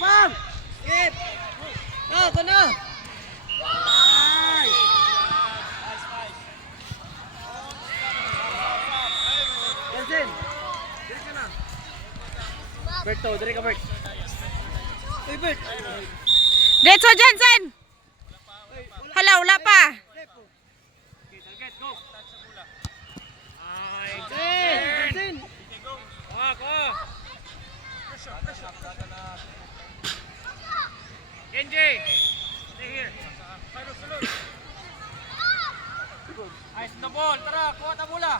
Tabang! Skip! Ito na! Nice! Jensen! Dili ka na. Berto, dili ka Bert. Uy Bert! Diretso Jensen! Hala, wala pa. Target, go! Jensen! Kenji! Stay here. Salud. Nice the ball. Tara, kuha ta bola.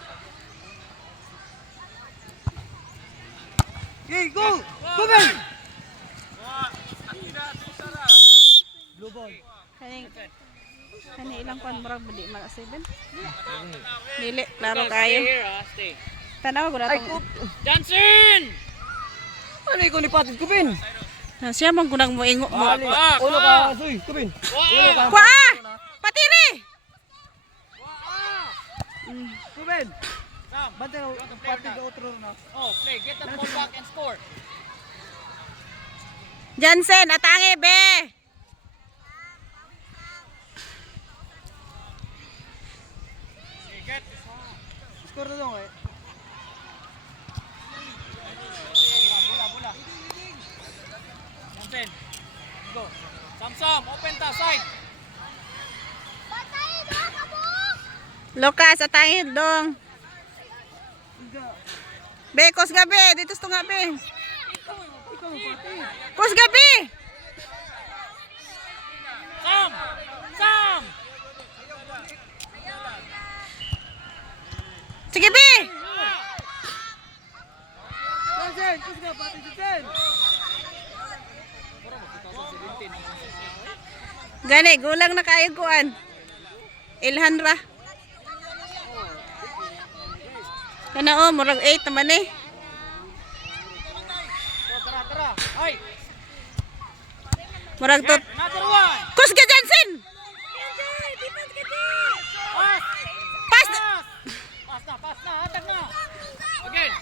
Okay, go! Go, Ben! Blue ball. Kani ilang pan marag budi mga 7. Dili, klaro kayo. Stay. Tanaw ko na tong. Johnson! Ano ikaw nipatid ko, Ben? Siya man kunang mo ingo mo. Ulo ka, Soy. Kubin. Kwa! Patiri! Kubin. Bante na, patid ka otro na. Oh, play. Get that ball back and score. Jansen, atangi be. Get. Score na dong eh. Bola. Johnson. Go. Samsam, open ta side. Lucas, atangi dong. Be, kos gabi. Dito ito nga be. Kos gabi. Sam. Sige be. Johnson, kos ga pati Johnson. Gani, gulang na kayo kuan. Ilhanra. Kana o, murag 8 naman eh. Tara. Ay. Murag tot. Another one. Kusga Jansen! Pas! Pass na. Atak na. Again.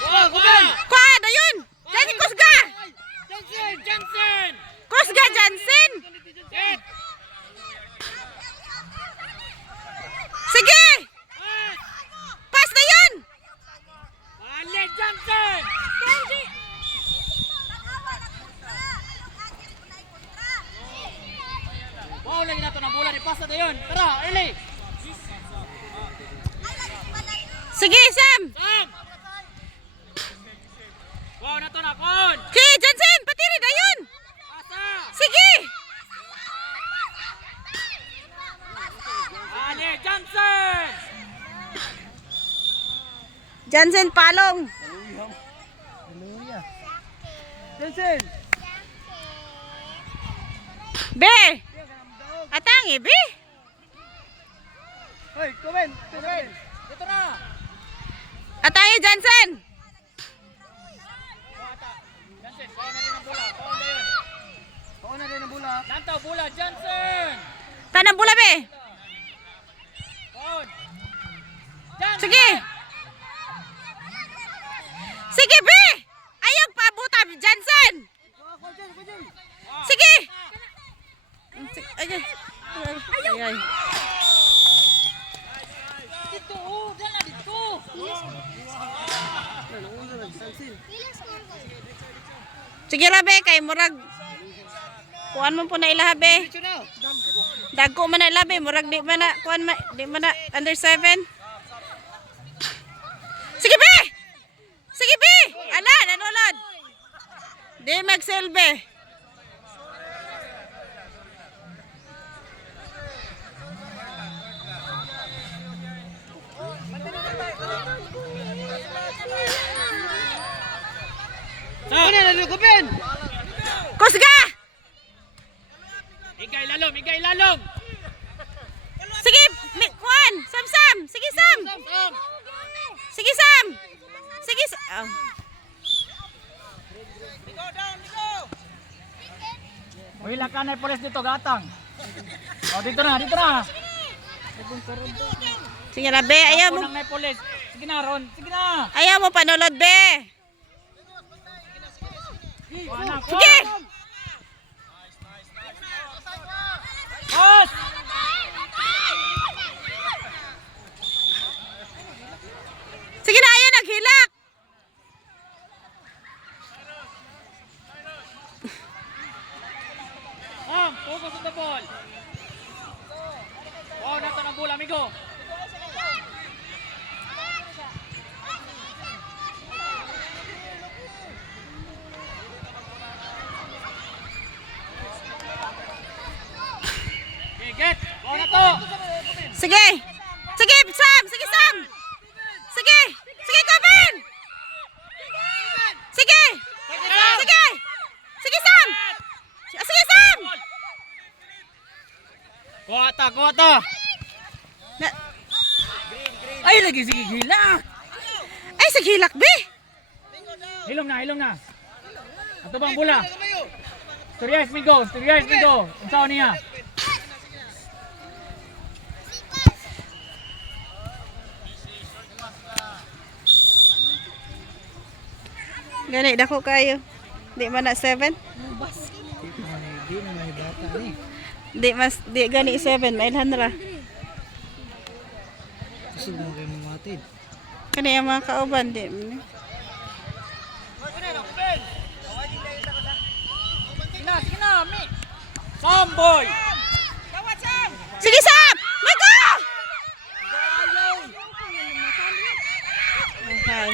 Wow, Kubin. Kwa, na yun! Dali, kusga! Johnson. Kusga Jansen! Get. Sige! Pas na yun! Alec Johnson. Wow, lagi na ito ng bola. Ipasa na yun. Tara, early. Sige, Sam! Wow, na ito na. Kon. Sige, Jansen! Patiri na yun! Pasa. Sige! Alec Johnson. Jansen, palong! Johnson. Be! Atangi, be! Hoy, Kubin. Ito na. Atangi, Jansen! Johnson, pauna na rin ang bola. Nantaw, bola, Johnson. Tanang bula, be! Paun. Johnson. Sige! Sige, be! Ayaw pabuta, Jansen! Sige! Ay. Dito, dala dito. Sige labe, kay murag kuan mo po na ilahabe. Dagko man na ilabe, murag di man na kuan di man na under 7. Sige be! Sige be! Ala, nanulod. Di magsilbi. Ano na nalugupin? Kusga! Igay lalom. Sige, kuan, Sam. Sige, Sam. Sige, Sam. Sige, Sam. Wala ka na pulis dito, gatang. O, dito na. Sige na, be. Ayaw mo. Nang may pulis. Sige na, Ron. Sige na. Ayaw mo panulod, be. Sige! Pass! Sige na, ayan, naghilak! Focus on the ball. Wow, nato ng bola, amigo. Okay, get. Wow na to. Sige! Sige, Sam! Sige, Sam! Sige! Sige, Kevin! Sige! Sige! Sige, Sam! Sige, Sam! Kuha ta. Na- Ay, lagi sige hilak. Ay, sa hilak, be! Hilom na. Ato bang bola? Sturiyas, migo. Unsaon niya? Gani, dako kayo. Di man na 7? Di na may bata ni. Di gani 7, mailhan ra. Kusog mo kayo mamatid. Kani ang mga kauban, di man. Sige na, mi. Samboy. Sige, Sam! Migo! Okay.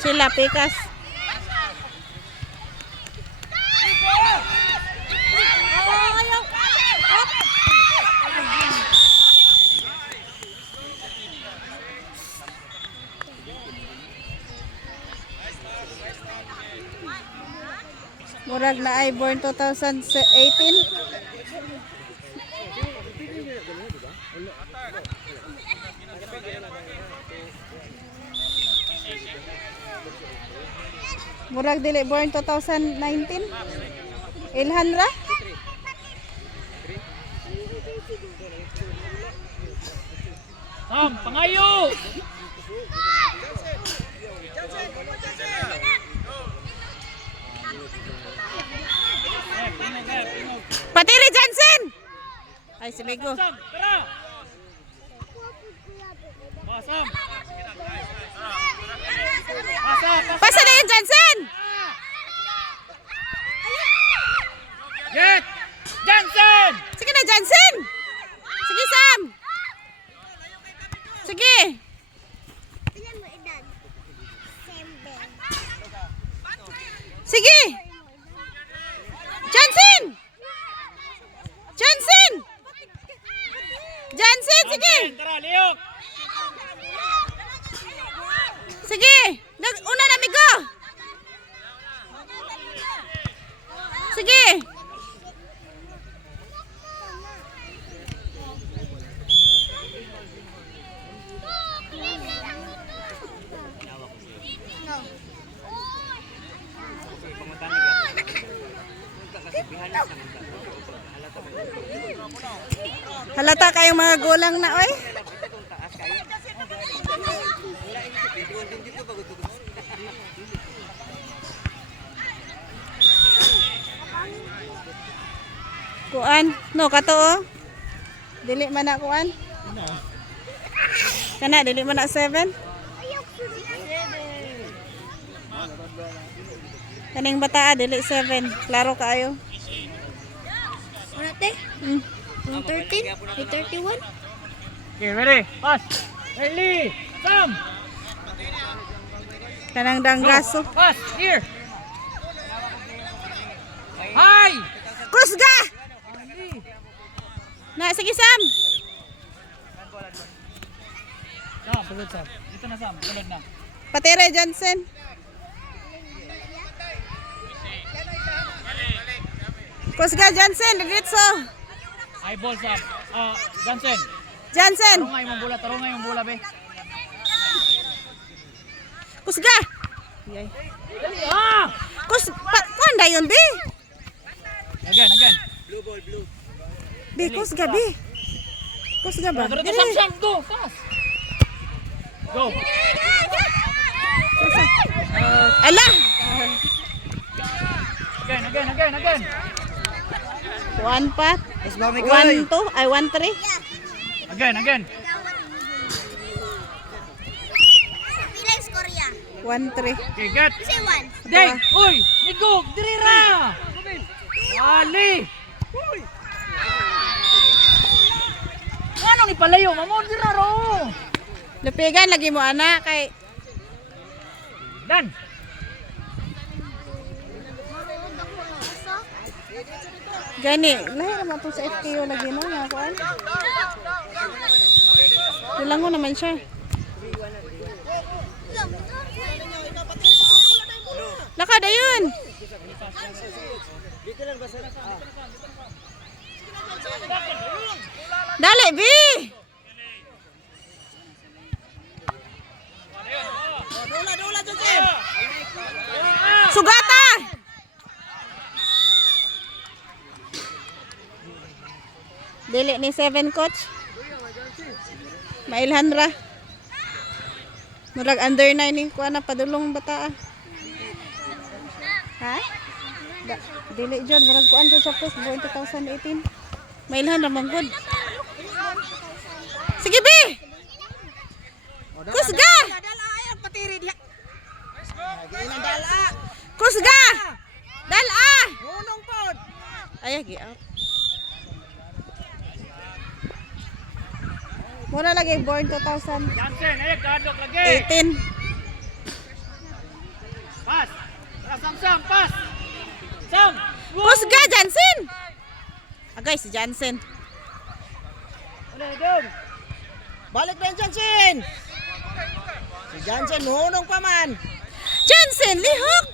Sila, pikas. Murag na ay born 2018. Murag dili born 2019. Ilhan ra? Sam, pangayo. Patiri Jansen! Ay, si Migo. Sam, tara. Sam. Pasa na yung Jansen! Get! Johnson! Sige na, Jansen! Sige, Sam! Sige! Sige! Jansen! Jansen! Jansen, sige! Tara, Leo! Sige! Una na, Migo! Sige! Halata kayong mga gulang na, oy. Kuan, no kato oh. Dili man na kuan. Kana dili man na 7. Kaning bata dili 7. Klaro kaayo. Ate? 13? 31? Okay, ready? Pass! Early! Sam! Kanang danggaso. Pass! Here! Hi! Kusga! Na sige Sam. Sam, pulod Sam. Dito na Sam, pulod na. Patire Johnson. Kusga Johnson, diretso. Ay, ball Sam. Johnson. Johnson. Tarong nga yung bola, be. Kusga. Yay. Ah! Kuan dayon bi. Again. Bi kusga bi. Kusga ba? Dito Sam, go! Fast! Go! Ala! Again. One pa. Mas mami 1, 2. Ay, 1, 3. Again. Pilang Korea. 1, 3. Okay, get. Say one. Deng! Uy! Nigog! Dirira! Ali! Ano ni palayo? Mamon dira ro! Lupigan lagi mo anak kay Dan! gani. Lahi naman to sa FKO lagi no nga kuan. Kulang mo naman siya. Laka dayon. Dali bi. Sugata. Dili ni 7 coach. Mailhan ra. Murag under 9 ni kuan na padulong bata. Ha? Dili jud murag kuan jud sa post buong 2018. Mailhan ra man gud. Sige bi. Kusga. Kusga. Dala. Nunong pod! Ay gi out. Muna lagi born 2018. Jansen, gadok lagi! Pas! Sam, pas! Sam! Kusga Jansen. Agay si Jansen. Ano doon? Balik na yung Jansen! Si Jansen, hunong pa man! Jansen lihok.